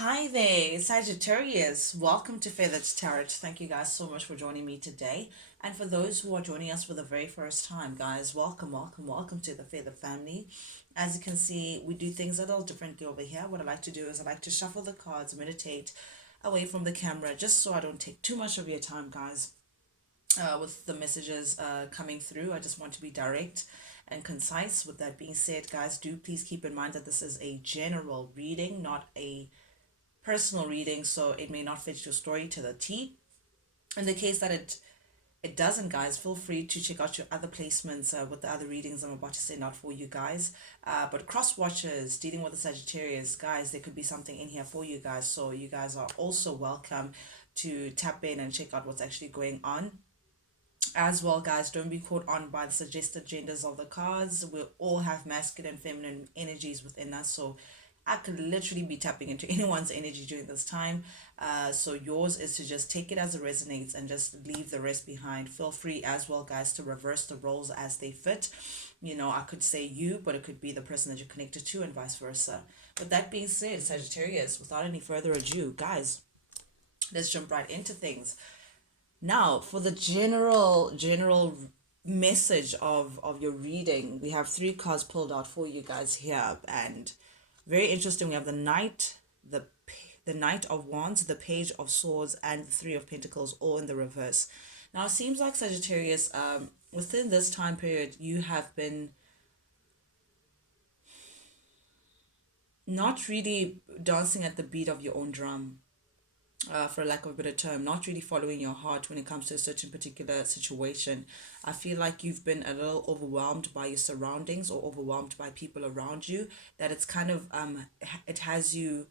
Hi there, Sagittarius. Welcome to Feathered Tarot. Thank you guys so much for joining me today. And for those who are joining us for the very first time, guys, welcome to the Feathered family. As you can see, we do things a little differently over here. What I like to do is I like to shuffle the cards, meditate away from the camera, just so I don't take too much of your time, guys, with the messages coming through. I just want to be direct and concise. With that being said, guys, do please keep in mind that this is a general reading, not a personal reading, so it may not fit your story to the T. In the case that it doesn't, guys, feel free to check out your other placements with the other readings I'm about to say, not for you guys. But cross watchers dealing with the Sagittarius, guys, there could be something in here for you guys. So you guys are also welcome to tap in and check out what's actually going on. As well, guys, don't be caught on by the suggested genders of the cards. We all have masculine and feminine energies within us, so I could literally be tapping into anyone's energy during this time. So yours is to just take it as it resonates and just leave the rest behind. Feel free as well, guys, to reverse the roles as they fit. You know, I could say you, but it could be the person that you're connected to, and vice versa. With that being said, Sagittarius, without any further ado, guys, let's jump right into things. Now, for the general message of your reading, we have three cards pulled out for you guys here, and very interesting. We have the Knight, the Knight of Wands, the Page of Swords, and the Three of Pentacles, all in the reverse. Now, it seems like Sagittarius, within this time period, you have been not really dancing at the beat of your own drum, for lack of a better term, not really following your heart when it comes to a certain particular situation. I feel like you've been a little overwhelmed by your surroundings or overwhelmed by people around you, that it's kind of it has you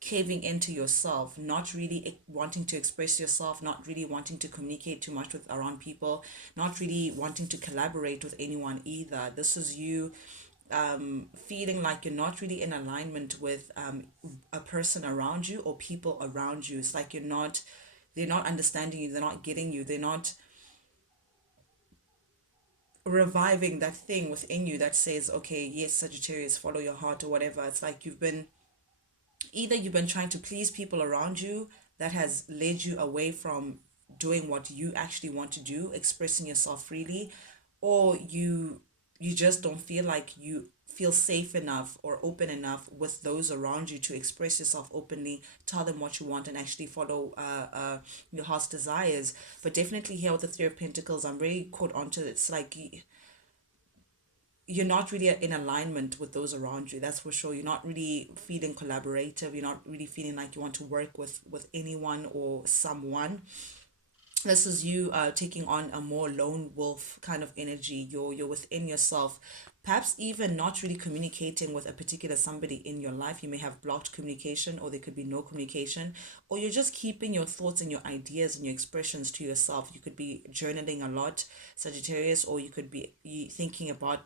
caving into yourself, not really wanting to express yourself, not really wanting to communicate too much with around people, not really wanting to collaborate with anyone either. This is you feeling like you're not really in alignment with a person around you or people around you. It's like they're not understanding you, they're not getting you, they're not reviving that thing within you that says, okay, yes, Sagittarius, follow your heart or whatever. It's like you've been trying to please people around you, that has led you away from doing what you actually want to do, expressing yourself freely, or you just don't feel like you feel safe enough or open enough with those around you to express yourself openly, tell them what you want, and actually follow your heart's desires. But definitely here with the Three of Pentacles, I'm very caught onto it. It's like you're not really in alignment with those around you, that's for sure. You're not really feeling collaborative, you're not really feeling like you want to work with anyone or someone. This is you taking on a more lone wolf kind of energy. You're within yourself, perhaps even not really communicating with a particular somebody in your life. You may have blocked communication, or there could be no communication, or you're just keeping your thoughts and your ideas and your expressions to yourself. You could be journaling a lot, Sagittarius, or you could be thinking about,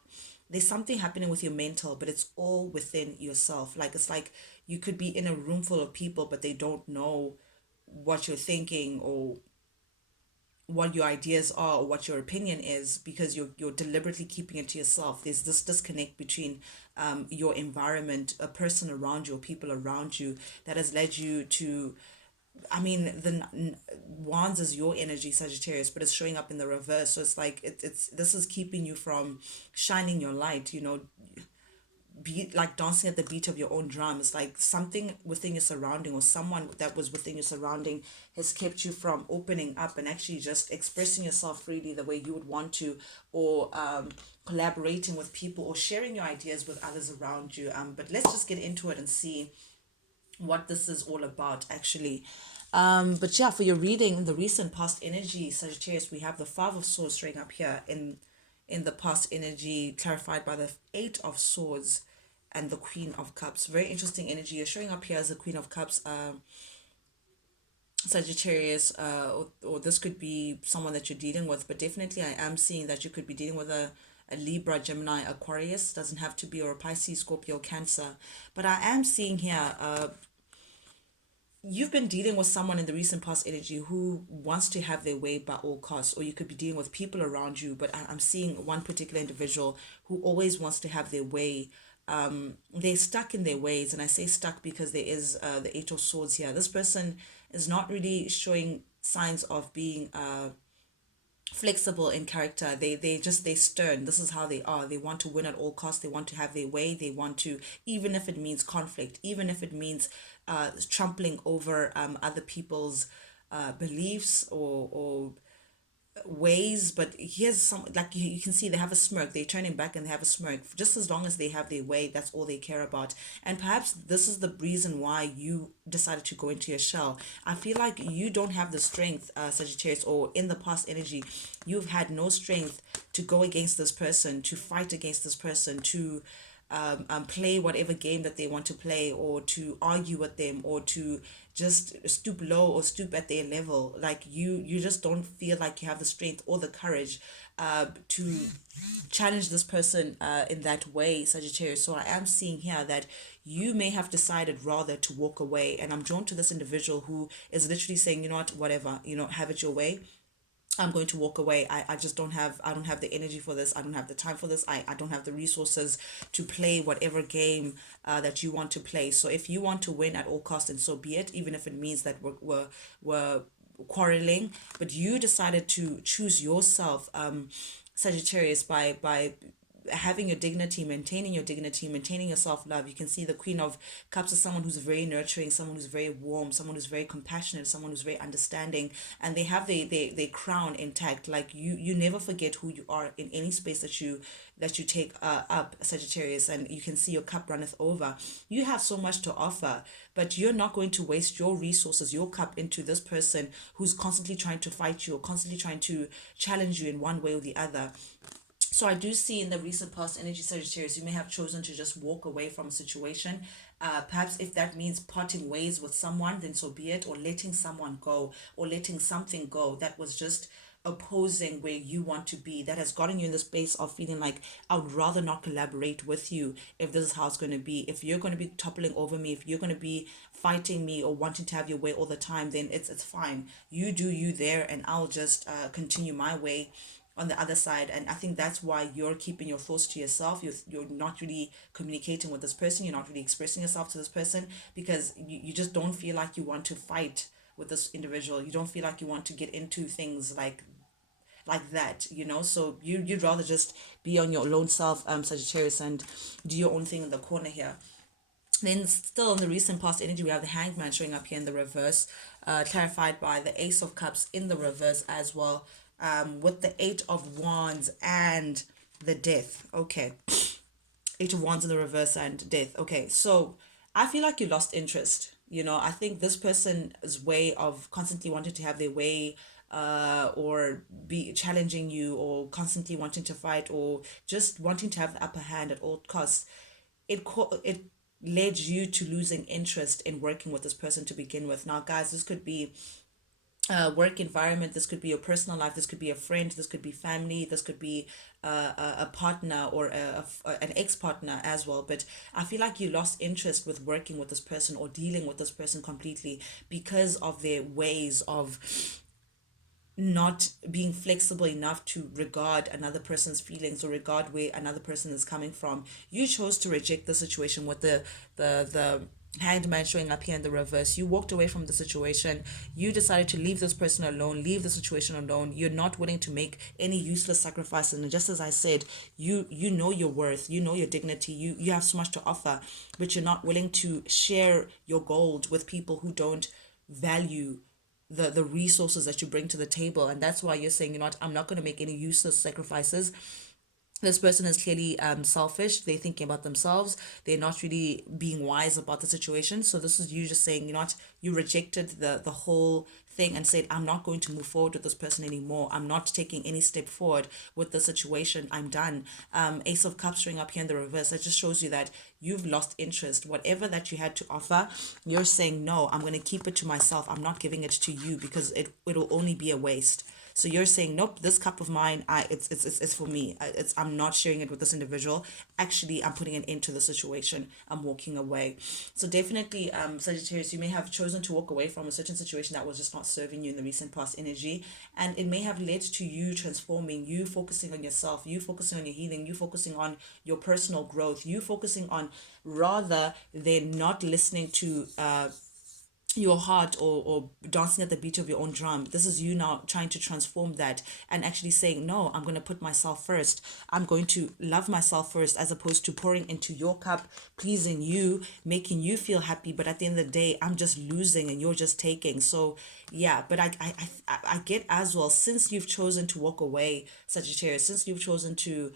there's something happening with your mental, but it's all within yourself. Like, it's like you could be in a room full of people, but they don't know what you're thinking or what your ideas are or what your opinion is, because you're deliberately keeping it to yourself. There's this disconnect between your environment, a person around you or people around you, that has led you to, I mean, wands is your energy, Sagittarius, but it's showing up in the reverse. So it's like it's this is keeping you from shining your light, be like dancing at the beat of your own drum. It's like something within your surrounding, or someone that was within your surrounding, has kept you from opening up and actually just expressing yourself freely the way you would want to, or collaborating with people or sharing your ideas with others around you. But let's just get into it and see what this is all about actually. But yeah, for your reading, the recent past energy, Sagittarius, we have the Five of Swords showing up here in the past energy, clarified by the Eight of Swords and the Queen of Cups. Very interesting energy. You're showing up here as the Queen of Cups, Sagittarius, or this could be someone that you're dealing with, but definitely I am seeing that you could be dealing with a Libra, Gemini, Aquarius. Doesn't have to be, or a Pisces, Scorpio, Cancer. But I am seeing here, you've been dealing with someone in the recent past energy who wants to have their way by all costs, or you could be dealing with people around you, but I'm seeing one particular individual who always wants to have their way, they're stuck in their ways. And I say stuck because there is the Eight of Swords here. This person is not really showing signs of being flexible in character. They stern. This is how they are. They want to win at all costs. They want to have their way. They want to, even if it means conflict, even if it means trampling over other people's beliefs or ways. But here's some, like, you can see they have a smirk. They're turning back and they have a smirk. Just as long as they have their way, that's all they care about. And perhaps this is the reason why you decided to go into your shell. I feel like you don't have the strength, Sagittarius, or in the past energy you've had no strength to go against this person, to fight against this person, to play whatever game that they want to play, or to argue with them, or to just stoop low or stoop at their level. Like, you just don't feel like you have the strength or the courage to challenge this person in that way, Sagittarius. So I am seeing here that you may have decided rather to walk away, and I'm drawn to this individual who is literally saying, you know what, whatever, have it your way. I'm going to walk away. I just don't have the energy for this. I don't have the time for this. I don't have the resources to play whatever game that you want to play. So if you want to win at all costs, and so be it, even if it means that we're quarreling, but you decided to choose yourself, Sagittarius, by having your dignity, maintaining your self-love. You can see the Queen of Cups is someone who's very nurturing, someone who's very warm, someone who's very compassionate, someone who's very understanding, and they have their crown intact. Like, you never forget who you are in any space that you take up, Sagittarius, and you can see your cup runneth over. You have so much to offer, but you're not going to waste your resources, your cup, into this person who's constantly trying to fight you, or constantly trying to challenge you in one way or the other. So I do see in the recent past energy, Sagittarius, you may have chosen to just walk away from a situation. Perhaps if that means parting ways with someone, then so be it, or letting someone go, or letting something go that was just opposing where you want to be, that has gotten you in the space of feeling like, I would rather not collaborate with you if this is how it's going to be. If you're going to be toppling over me, if you're going to be fighting me or wanting to have your way all the time, then it's fine. You do you there, and I'll just continue my way on the other side. And I think that's why you're keeping your thoughts to yourself. You're not really communicating with this person. You're not really expressing yourself to this person, because you just don't feel like you want to fight with this individual. You don't feel like you want to get into things like that, so you'd rather just be on your lone self, Sagittarius, and do your own thing in the corner here. Then still in the recent past energy, we have the Hanged Man showing up here in the reverse, clarified by the Ace of Cups in the reverse as well, with the Eight of Wands and the Death. Okay, Eight of Wands in the reverse and Death. Okay, so I feel like you lost interest. I think this person's way of constantly wanting to have their way, or be challenging you, or constantly wanting to fight, or just wanting to have the upper hand at all costs, it led you to losing interest in working with this person to begin with. Now, guys, this could be work environment, this could be your personal life, this could be a friend, this could be family, this could be a partner, or an ex-partner as well. But I feel like you lost interest with working with this person or dealing with this person completely, because of their ways of not being flexible enough to regard another person's feelings, or regard where another person is coming from. You chose to reject the situation with the Hanged Man showing up here in the reverse. You walked away from the situation. You decided to leave this person alone, leave the situation alone. You're not willing to make any useless sacrifices. And just as I said, you know your worth, you know your dignity, you have so much to offer, but you're not willing to share your gold with people who don't value the resources that you bring to the table. And that's why you're saying, I'm not going to make any useless sacrifices. This person is clearly selfish. They're thinking about themselves. They're not really being wise about the situation. So this is you just saying, you rejected the whole thing and said, I'm not going to move forward with this person anymore. I'm not taking any step forward with the situation. I'm done. Ace of Cups showing up here in the reverse. That just shows you that you've lost interest. Whatever that you had to offer, you're saying, no, I'm going to keep it to myself. I'm not giving it to you, because it'll only be a waste. So you're saying, nope, this cup of mine, it's for me. I'm not sharing it with this individual. Actually, I'm putting an end to the situation. I'm walking away. So definitely, Sagittarius, you may have chosen to walk away from a certain situation that was just not serving you in the recent past energy, and it may have led to you transforming, you focusing on yourself, you focusing on your healing, you focusing on your personal growth, you focusing on, rather than not listening to your heart, or dancing at the beat of your own drum. This is you now trying to transform that and actually saying, no, I'm going to put myself first. I'm going to love myself first, as opposed to pouring into your cup, pleasing you, making you feel happy. But at the end of the day, I'm just losing and you're just taking. So yeah, but I get as well, since you've chosen to walk away, Sagittarius, since you've chosen to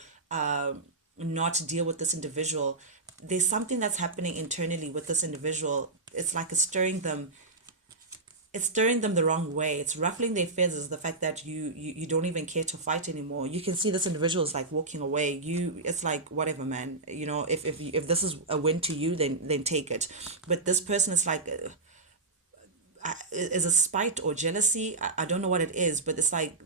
not deal with this individual, there's something that's happening internally with this individual. It's like it's stirring them the wrong way. It's ruffling their feathers, the fact that you don't even care to fight anymore. You can see this individual is like walking away. It's like, whatever, man. If this is a win to you, then take it. But this person is like, is a spite or jealousy. I don't know what it is, but it's like,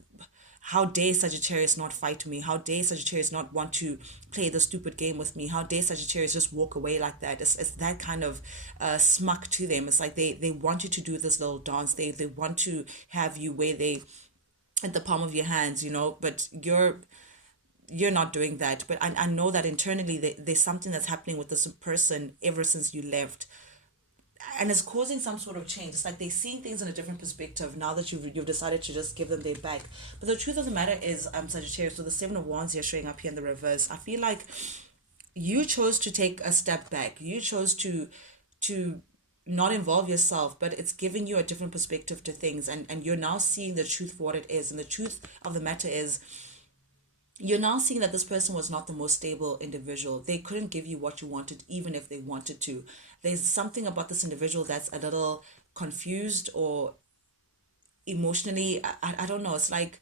how dare Sagittarius not fight me? How dare Sagittarius not want to play the stupid game with me? How dare Sagittarius just walk away like that? It's that kind of smuck to them. It's like they want you to do this little dance. They want to have you where they at the palm of your hands, but you're not doing that. But I know that internally there's something that's happening with this person ever since you left, and it's causing some sort of change. It's like they're seeing things in a different perspective now that you've decided to just give them their back. But the truth of the matter is, Sagittarius, so the Seven of Wands here showing up here in the reverse, I feel like you chose to take a step back. You chose to not involve yourself, but it's giving you a different perspective to things, and you're now seeing the truth for what it is. And the truth of the matter is, you're now seeing that this person was not the most stable individual. They couldn't give you what you wanted, even if they wanted to. There's something about this individual that's a little confused, or emotionally, I don't know. It's like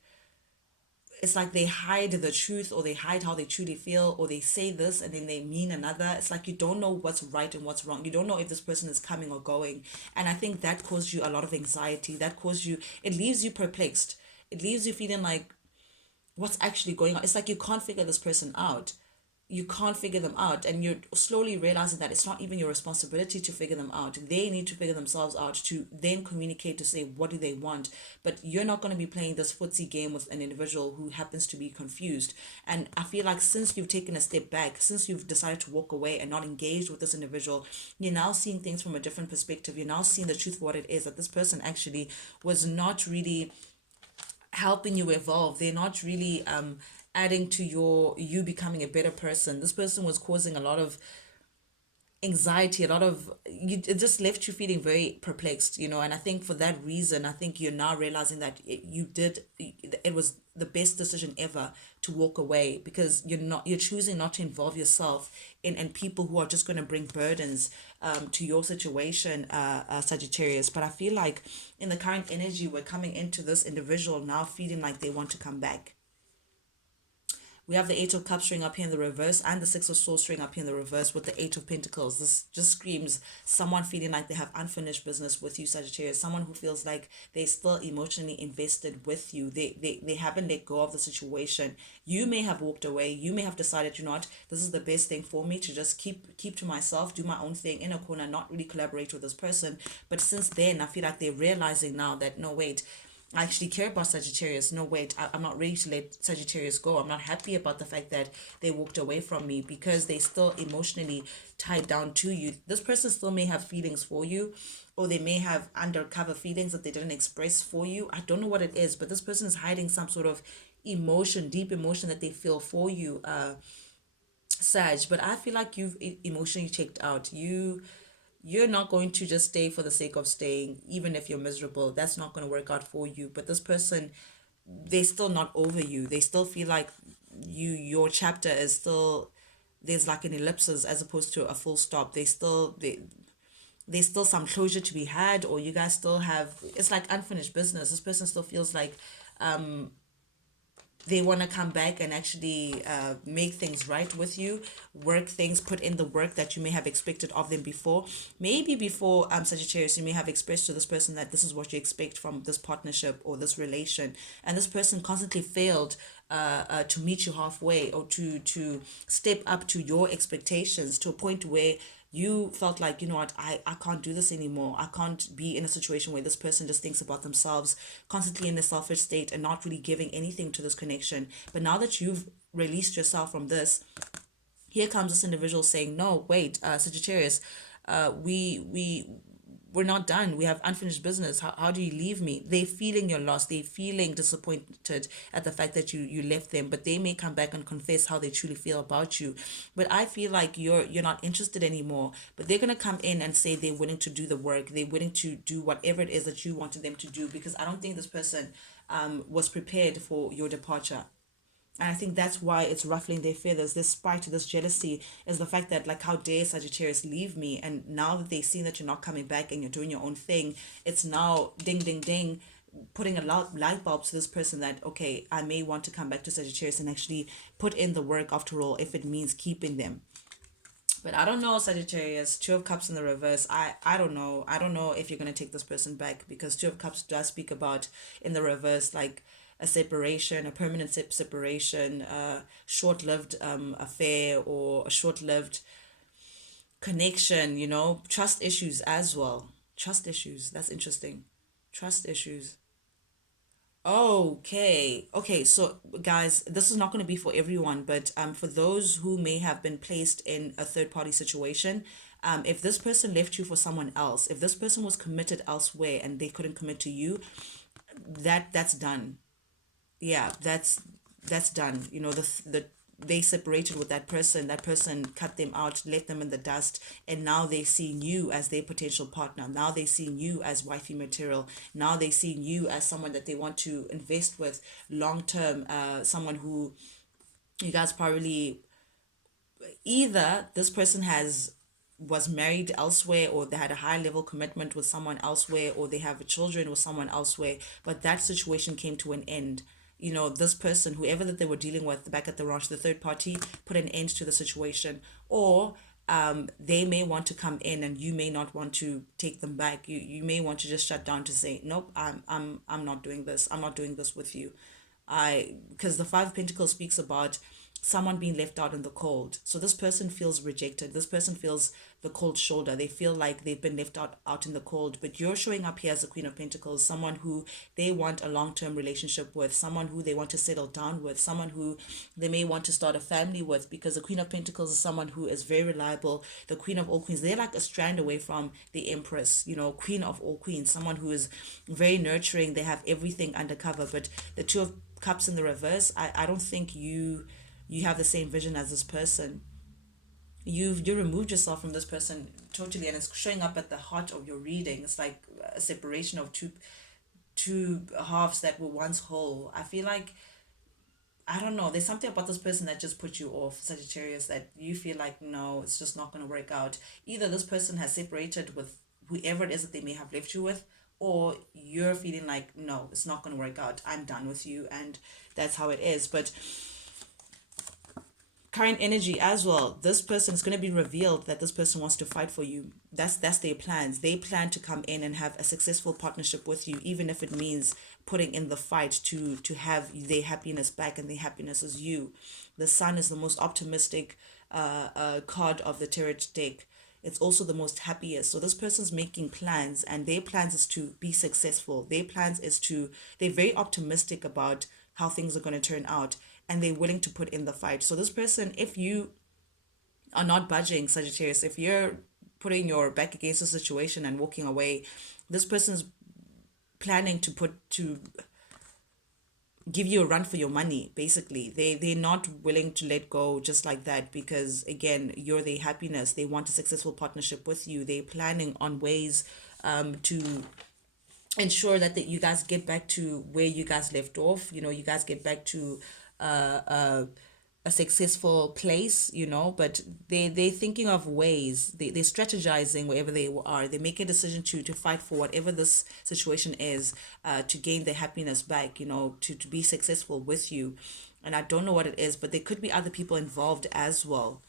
they hide the truth, or they hide how they truly feel, or they say this and then they mean another. It's like you don't know what's right and what's wrong. You don't know if this person is coming or going. And I think that caused you a lot of anxiety. It leaves you perplexed. It leaves you feeling like, what's actually going on? It's like you can't figure this person out. You can't figure them out, and you're slowly realizing that it's not even your responsibility to figure them out. They need to figure themselves out to then communicate to say what do they want. But you're not going to be playing this footsie game with an individual who happens to be confused. And I feel like since you've taken a step back, since you've decided to walk away and not engage with this individual, you're now seeing things from a different perspective. You're now seeing the truth for what it is, that this person actually was not really helping you evolve. They're not really adding to you becoming a better person. This person was causing a lot of anxiety, a lot of it just left you feeling very perplexed, and I think for that reason, I think you're now realizing that it was the best decision ever to walk away, because you're choosing not to involve yourself in people who are just going to bring burdens to your situation, Sagittarius. But I feel like in the current energy, we're coming into this individual now feeling like they want to come back. We have the Eight of Cups string up here in the reverse, and the Six of Swords string up here in the reverse with the Eight of Pentacles. This just screams someone feeling like they have unfinished business with you, Sagittarius. Someone who feels like they're still emotionally invested with you. They haven't let go of the situation. You may have walked away. You may have decided, this is the best thing for me to just keep to myself, do my own thing in a corner, not really collaborate with this person. But since then, I feel like they're realizing now that, no, wait, I actually care about Sagittarius. No, wait, I'm not ready to let Sagittarius go. I'm not happy about the fact that they walked away from me, because they still emotionally tied down to you. This person still may have feelings for you, or they may have undercover feelings that they didn't express for you. I don't know what it is, but this person is hiding some sort of emotion, deep emotion that they feel for you, Sag. But I feel like you've emotionally checked out. You're not going to just stay for the sake of staying, even if you're miserable. That's not going to work out for you. But this person, they're still not over you. They still feel like your chapter is still, there's like an ellipsis as opposed to a full stop. There's still some closure to be had, or you guys still have, it's like unfinished business. This person still feels like they want to come back and actually make things right with you, work things, put in the work that you may have expected of them before. Maybe before, Sagittarius, you may have expressed to this person that this is what you expect from this partnership or this relation, and this person constantly failed to meet you halfway, or to step up to your expectations, to a point where you felt like, you know what, I can't do this anymore. I can't be in a situation where this person just thinks about themselves, constantly in a selfish state and not really giving anything to this connection. But now that you've released yourself from this, here comes this individual saying, no, wait, Sagittarius, we're not done. We have unfinished business. How do you leave me? They're feeling your loss. They're feeling disappointed at the fact that you left them, but they may come back and confess how they truly feel about you. But I feel like you're not interested anymore. But they're gonna come in and say they're willing to do the work. They're willing to do whatever it is that you wanted them to do, because I don't think this person was prepared for your departure. And I think that's why it's ruffling their feathers. This spite, this jealousy is the fact that, like, how dare Sagittarius leave me? And now that they've seen that you're not coming back and you're doing your own thing, it's now ding, ding, ding, putting a light bulb to this person that, okay, I may want to come back to Sagittarius and actually put in the work after all, if it means keeping them. But I don't know, Sagittarius. Two of Cups in the reverse. I don't know. I don't know if you're gonna take this person back, because Two of Cups does speak about, in the reverse, like a separation, a permanent separation, a short-lived affair, or a short-lived connection. Trust issues as well. Trust issues. That's interesting. Trust issues. Okay. Okay. So, guys, this is not going to be for everyone, but for those who may have been placed in a third party situation, if this person left you for someone else, if this person was committed elsewhere and they couldn't commit to you, that's done. Yeah, that's done. They separated with that person. That person cut them out, left them in the dust, and now they seeing you as their potential partner. Now they seeing you as wifey material. Now they seeing you as someone that they want to invest with long term. Someone who you guys probably, either this person has was married elsewhere, or they had a high level commitment with someone elsewhere, or they have children with someone elsewhere, but that situation came to an end. This person, whoever that they were dealing with back at the ranch, the third party, put an end to the situation. Or they may want to come in and you may not want to take them back. You may want to just shut down, to say, nope, I'm not doing this. I'm not doing this with you. Because the Five of Pentacles speaks about someone being left out in the cold. So this person feels rejected. This person feels the cold shoulder. They feel like they've been left out in the cold. But you're showing up here as the Queen of Pentacles, someone who they want a long-term relationship with, someone who they want to settle down with, someone who they may want to start a family with, because the Queen of Pentacles is someone who is very reliable. The Queen of all Queens, they're like a strand away from the Empress, Queen of all Queens, someone who is very nurturing. They have everything undercover. But the Two of Cups in the reverse, I don't think you have the same vision as this person. You removed yourself from this person totally, and it's showing up at the heart of your reading. It's like a separation of two halves that were once whole. I feel like, I don't know, there's something about this person that just put you off, Sagittarius, that you feel like, no, it's just not going to work out. Either this person has separated with whoever it is that they may have left you with, or you're feeling like, no, it's not going to work out. I'm done with you, and that's how it is. But current energy as well, this person is going to be revealed that this person wants to fight for you. That's their plans. They plan to come in and have a successful partnership with you, even if it means putting in the fight to have their happiness back, and their happiness is you. The Sun is the most optimistic card of the tarot deck. It's also the most happiest. So this person's making plans, and their plans is to be successful. Their plans is to, they're very optimistic about how things are going to turn out, and they're willing to put in the fight. So this person, if you are not budging, Sagittarius, if you're putting your back against the situation and walking away, this person's planning to give you a run for your money. Basically, they're not willing to let go just like that, because again, you're their happiness. They want a successful partnership with you. They're planning on ways to ensure that you guys get back to where you guys left off. You guys get back to a successful place, but they're thinking of ways, they're strategizing wherever they are. They make a decision to fight for whatever this situation is, to gain their happiness back, to be successful with you. And I don't know what it is, but there could be other people involved as well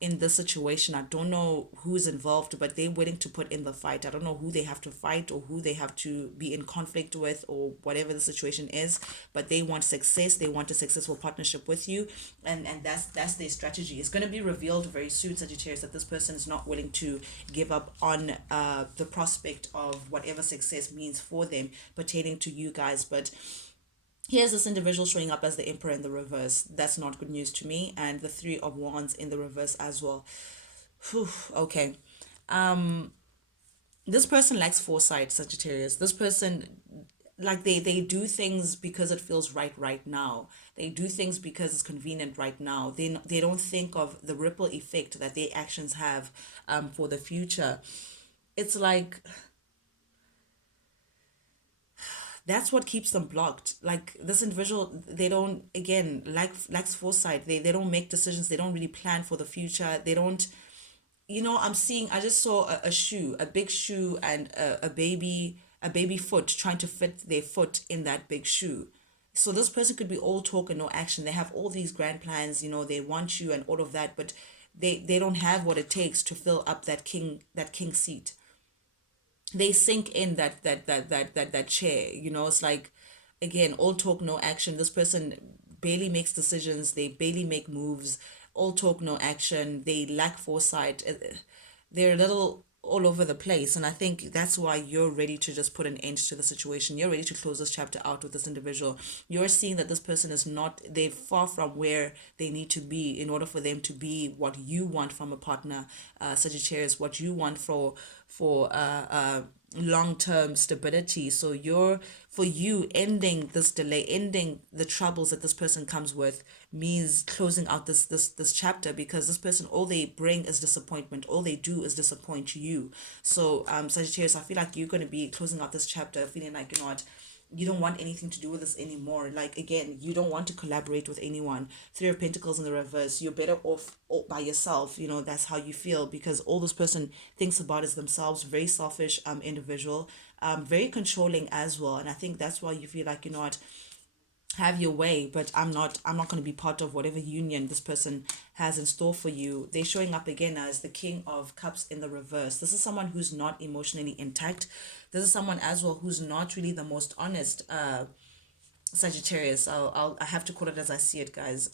in this situation. I don't know who's involved, but they're willing to put in the fight. I don't know who they have to fight or who they have to be in conflict with or whatever the situation is, but they want success. They want a successful partnership with you, and that's their strategy. It's going to be revealed very soon, Sagittarius, that this person is not willing to give up on the prospect of whatever success means for them pertaining to you guys. But here's this individual showing up as the Emperor in the reverse. That's not good news to me. And the Three of Wands in the reverse as well. Whew, okay. This person lacks foresight, Sagittarius. This person, like, they do things because it feels right now. They do things because it's convenient right now. They don't think of the ripple effect that their actions have for the future. It's like that's what keeps them blocked. Like, this individual, they don't, again, lacks foresight. They don't make decisions. They don't really plan for the future. They don't, I just saw a shoe, a big shoe, and a baby foot trying to fit their foot in that big shoe. So this person could be all talk and no action. They have all these grand plans, they want you and all of that, but they don't have what it takes to fill up that king seat. They sink in that chair. It's like, again, all talk no action. This person barely makes decisions. They barely make moves. All talk no action. They lack foresight. They're a little all over the place, and I think that's why you're ready to just put an end to the situation. You're ready to close this chapter out with this individual. You're seeing that this person is not, they're far from where they need to be in order for them to be what you want from a partner, Sagittarius, what you want for long-term stability. So for you, ending this delay, ending the troubles that this person comes with, means closing out this chapter, because this person, all they bring is disappointment. All they do is disappoint you. So Sagittarius, I feel like you're going to be closing out this chapter feeling like, what, you don't want anything to do with this anymore. Like, again, you don't want to collaborate with anyone. Three of Pentacles in the reverse. You're better off all by yourself. That's how you feel, because all this person thinks about is themselves. Very selfish individual, very controlling as well. And I think that's why you feel like, what, have your way, but I'm not going to be part of whatever union this person has in store for you. They're showing up again as the King of Cups in the reverse. This is someone who's not emotionally intact. This is someone as well who's not really the most honest, Sagittarius. I have to call it as I see it, guys.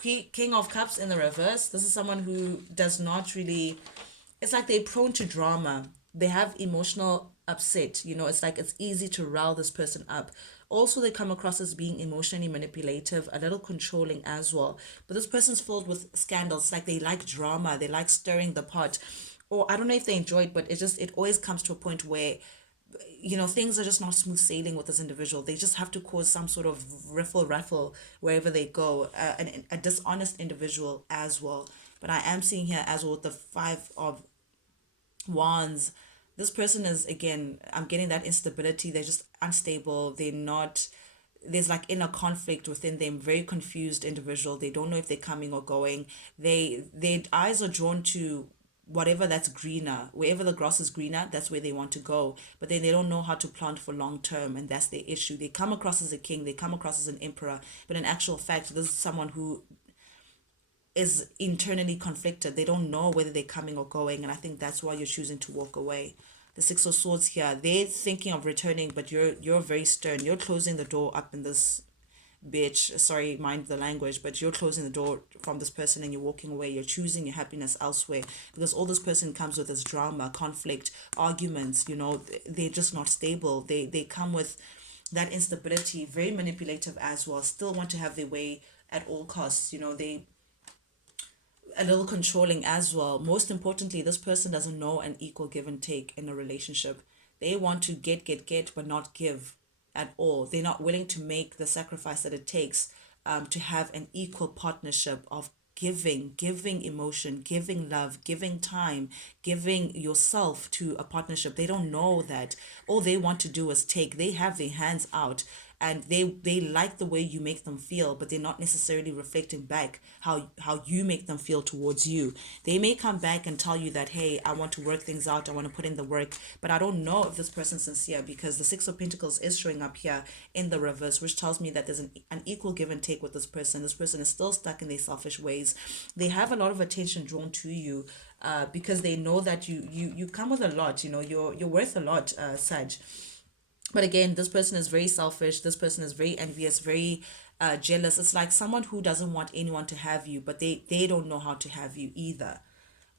King of Cups in the reverse. This is someone who does not really, it's like they're prone to drama. They have emotional upset. It's like it's easy to rile this person up. Also, they come across as being emotionally manipulative, a little controlling as well. But this person's filled with scandals. It's like they like drama. They like stirring the pot. Or I don't know if they enjoy it, but it always comes to a point where things are just not smooth sailing with this individual. They just have to cause some sort of riffle raffle wherever they go. A dishonest individual as well. But I am seeing here as well with the Five of Wands, this person is, again, I'm getting that instability. They're just unstable. They're not, there's like inner conflict within them. Very confused individual. They don't know if they're coming or going. Their eyes are drawn to whatever that's greener. Wherever the grass is greener, that's where they want to go. But then they don't know how to plant for long term, and that's their issue. They come across as a king. They come across as an emperor, but in actual fact, this is someone who is internally conflicted. They don't know whether they're coming or going, and I think that's why you're choosing to walk away. The Six of Swords here, they're thinking of returning, but you're very stern. You're closing the door up in this bitch. Sorry, mind the language, but you're closing the door from this person and you're walking away. You're choosing your happiness elsewhere, because all this person comes with is drama, conflict, arguments. They're just not stable. They come with that instability, very manipulative as well. Still want to have their way at all costs. They a little controlling as well. Most importantly, this person doesn't know an equal give and take in a relationship. They want to get, but not give at all. They're not willing to make the sacrifice that it takes to have an equal partnership of giving emotion, giving love, giving time, giving yourself to a partnership. They don't know that. All they want to do is take. They have their hands out. and they like the way you make them feel, but they're not necessarily reflecting back how you make them feel towards you. They may come back and tell you that, hey, I want to work things out, I want to put in the work, but I don't know if this person's sincere, because the Six of Pentacles is showing up here in the reverse, which tells me that there's an equal give and take with this person. This person is still stuck in their selfish ways. They have a lot of attention drawn to you, because they know that you come with a lot. You're worth a lot, Sag. But again, this person is very selfish. This person is very envious, very jealous. It's like someone who doesn't want anyone to have you, but they don't know how to have you either.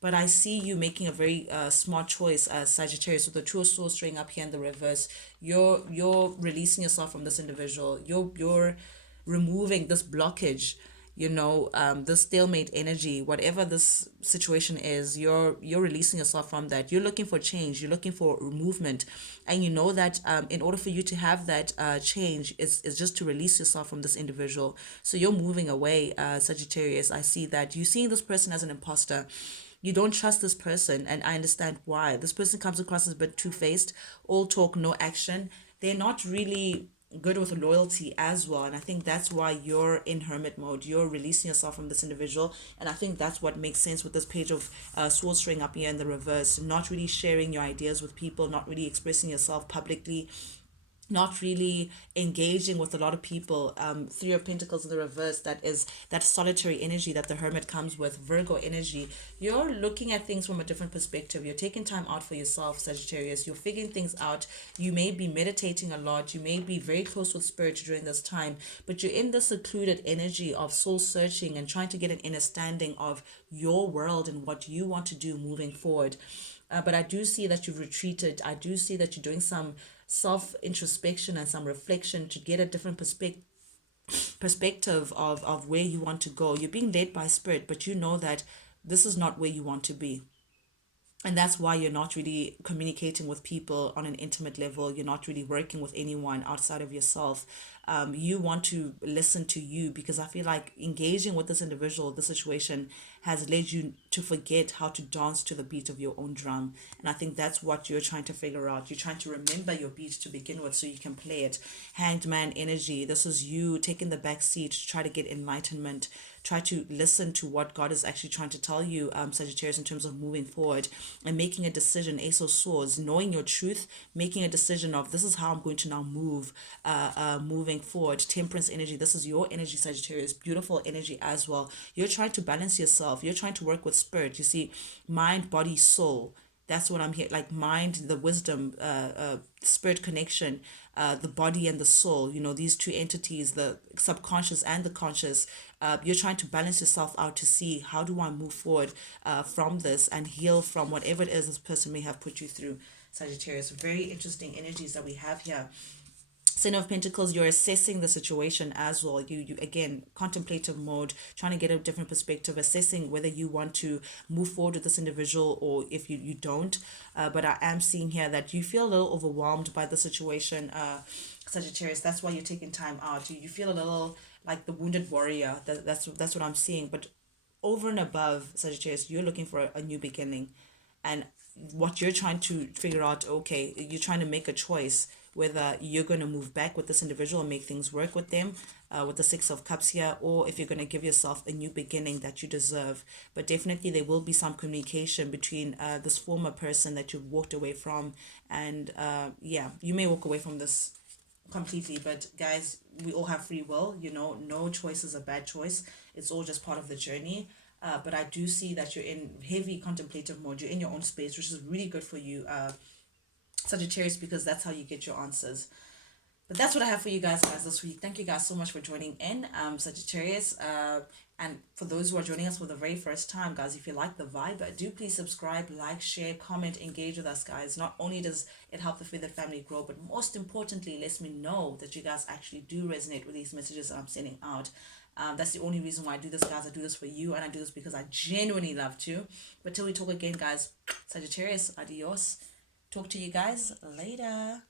But I see you making a very smart choice as Sagittarius, with the Two of Swords showing up here in the reverse. You're releasing yourself from this individual. You're removing this blockage, this stalemate energy, whatever this situation is. You're releasing yourself from that. You're looking for change, you're looking for movement, and you know that in order for you to have that change, is just to release yourself from this individual. So you're moving away, Sagittarius. I see that you're seeing this person as an imposter. You don't trust this person, and I understand why. This person comes across as a bit two-faced, all talk, no action. They're not really good with loyalty as well, and I think that's why you're in hermit mode. You're releasing yourself from this individual, and I think that's what makes sense with this Page of Swords showing up here in the reverse. Not really sharing your ideas with people, not really expressing yourself publicly, not really engaging with a lot of people. Three of Pentacles in the reverse, that is that solitary energy that the Hermit comes with. Virgo energy. You're looking at things from a different perspective. You're taking time out for yourself, Sagittarius. You're figuring things out. You may be meditating a lot. You may be very close with spirit during this time, but you're in the secluded energy of soul searching and trying to get an understanding of your world and what you want to do moving forward. But I do see that you've retreated. I do see that you're doing some self introspection and some reflection to get a different perspective of where you want to go. You're being led by spirit, but you know that this is not where you want to be. And that's why you're not really communicating with people on an intimate level. You're not really working with anyone outside of yourself. You want to listen to you, because I feel like engaging with this individual, this situation, has led you to forget how to dance to the beat of your own drum. And I think that's what you're trying to figure out. You're trying to remember your beat to begin with so you can play it. Hanged man energy. This is you taking the back seat to try to get enlightenment. Try to listen to what God is actually trying to tell you, Sagittarius, in terms of moving forward and making a decision. Ace of Swords, knowing your truth, making a decision of, this is how I'm going to now move, moving forward. Temperance energy. This is your energy, Sagittarius. Beautiful energy as well. You're trying to balance yourself. You're trying to work with spirit. You see, mind, body, soul. That's what I'm here. Like mind, the wisdom, spirit connection, the body and the soul. These two entities, the subconscious and the conscious. You're trying to balance yourself out to see, how do I move forward from this and heal from whatever it is this person may have put you through, Sagittarius. Very interesting energies that we have here. Ten of Pentacles, you're assessing the situation as well. You again, contemplative mode, trying to get a different perspective, assessing whether you want to move forward with this individual or if you don't. But I am seeing here that you feel a little overwhelmed by the situation, Sagittarius. That's why you're taking time out. You feel a little like the wounded warrior. That's what I'm seeing. But over and above, Sagittarius, you're looking for a new beginning. And what you're trying to figure out, okay, you're trying to make a choice whether you're going to move back with this individual and make things work with them, with the Six of Cups here, or if you're going to give yourself a new beginning that you deserve. But definitely there will be some communication between this former person that you've walked away from, and yeah, you may walk away from this completely, but guys, we all have free will. No choice is a bad choice. It's all just part of the journey. But I do see that you're in heavy contemplative mode. You're in your own space, which is really good for you, Sagittarius, because that's how you get your answers. But that's what I have for you guys this week. Thank you guys so much for joining in, Sagittarius. And for those who are joining us for the very first time, guys, if you like the vibe, do please subscribe, like, share, comment, engage with us, guys. Not only does it help the Feathered family grow, but most importantly, lets me know that you guys actually do resonate with these messages that I'm sending out. That's the only reason why I do this, guys. I do this for you, and I do this because I genuinely love to. But till we talk again, guys, Sagittarius, adios. Talk to you guys later.